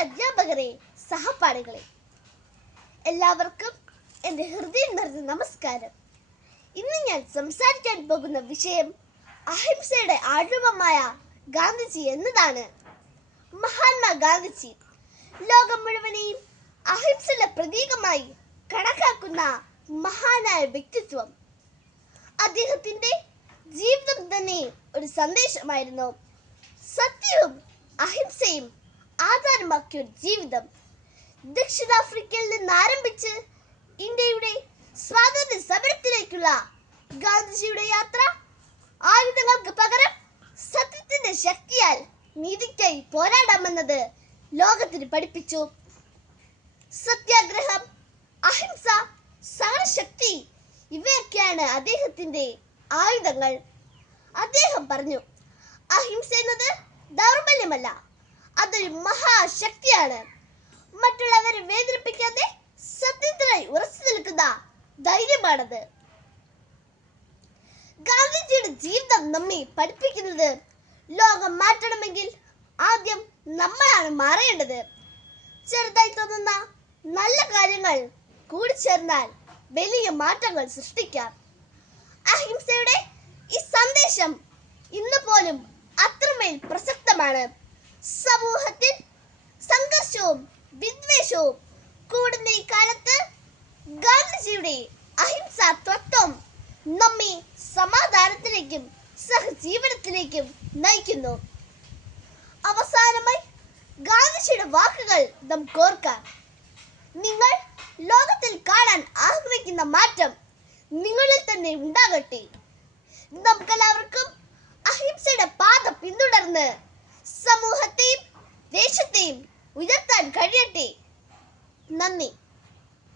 അധ്യാപകരെ, സഹപാഠികളെ, എല്ലാവർക്കും എൻ്റെ ഹൃദയം നിറഞ്ഞ നമസ്കാരം. ഇന്ന് ഞാൻ സംസാരിക്കാൻ പോകുന്ന വിഷയം അഹിംസയുടെ ആഴമമായ ഗാന്ധിജി എന്നതാണ്. മഹാത്മാ ഗാന്ധിജി ലോകം മുഴുവനെയും അഹിംസയുടെ പ്രതീകമായി കണക്കാക്കുന്ന മഹാനായ വ്യക്തിത്വം. അദ്ദേഹത്തിന്റെ ജീവിതം തന്നെ ഒരു സന്ദേശമായിരുന്നു. സത്യവും അഹിംസയും ആധാരമാക്കിയ ഒരു ജീവിതം. ദക്ഷിണാഫ്രിക്കയിൽ നിന്ന് ആരംഭിച്ച് ഇന്ത്യയുടെ സ്വാതന്ത്ര്യ സമരത്തിലേക്കുള്ള ഗാന്ധിജിയുടെ യാത്ര ആയുധങ്ങൾക്ക് പകരം സത്യത്തിന്റെ ശക്തിയാൽ നീതിക്കായി പോരാടാമെന്നത് ലോകത്തിന് പഠിപ്പിച്ചു. സത്യാഗ്രഹം, അഹിംസ, സഹനശക്തി ഇവയൊക്കെയാണ് അദ്ദേഹത്തിന്റെ ആയുധങ്ങൾ. അദ്ദേഹം പറഞ്ഞു, അഹിംസ എന്നത് ദൗർബല്യമല്ല, അതൊരു മഹാശക്തിയാണ്. മറ്റുള്ളവരെ വേദനിപ്പിക്കാതെ സത്യത്തിനായി ഉറച്ചു നിൽക്കുന്ന ധൈര്യമാണത്. ഗാന്ധിജിയുടെ ജീവിതം നമ്മെ പഠിപ്പിക്കുന്നത് ലോകം മാറ്റണമെങ്കിൽ ആദ്യം നമ്മളാണ് മാറേണ്ടത്. ചെറുതായി തോന്നുന്ന നല്ല കാര്യങ്ങൾ കൂടിച്ചേർന്നാൽ വലിയ മാറ്റങ്ങൾ സൃഷ്ടിക്കാം. അഹിംസയുടെ ഈ സന്ദേശം ഇന്ന് പോലും അത്രമേൽ പ്രസക്തമാണ്. സമൂഹത്തിൽ സംഘർഷവും വിദ്വേഷവും കൂടുന്ന ഈ കാലത്ത് ഗാന്ധിജിയുടെ അഹിംസാ തത്വം നമ്മെ സമാധാനത്തിലേക്കും സഹജീവനത്തിലേക്കും നയിക്കുന്നു. അവസാനമായി ഗാന്ധിജിയുടെ വാക്കുകൾ നമുക്ക് ഓർക്കാം. നിങ്ങൾ ലോകത്തിൽ കാണാൻ ആഗ്രഹിക്കുന്ന മാറ്റം നിങ്ങളിൽ തന്നെ ഉണ്ടാകട്ടെ. നമുക്കെല്ലാവർക്കും അഹിംസയുടെ പാത പിന്തുടർന്ന് സമൂഹത്തെയും ദേശത്തെയും ഉയർത്താൻ കഴിയട്ടെ. നന്ദി.